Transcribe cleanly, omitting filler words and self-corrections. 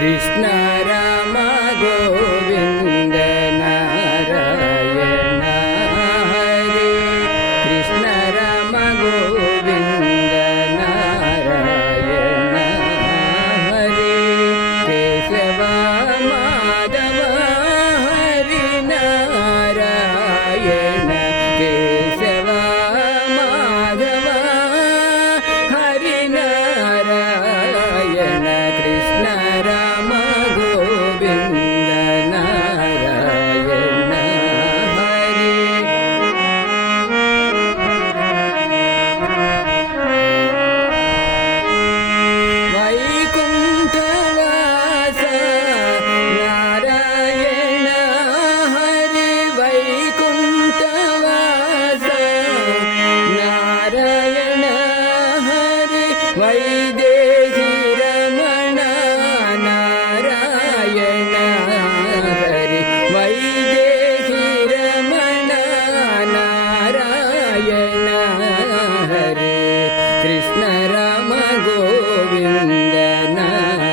Krishna Ram Govind Narayan Hare Krishna Ram Govind Narayan Hare Keshav Madhav Hari Narayan Keshav Madhav Hari Narayan Krishna Ram Govind Narayan Hare वैकुण्ठवास Narayan Hare वैकुण्ठवास Narayan Hare Vaidehi Raman Narayan Hare Vaidehi Raman Narayan Hare Krishna Ram Govind Narayan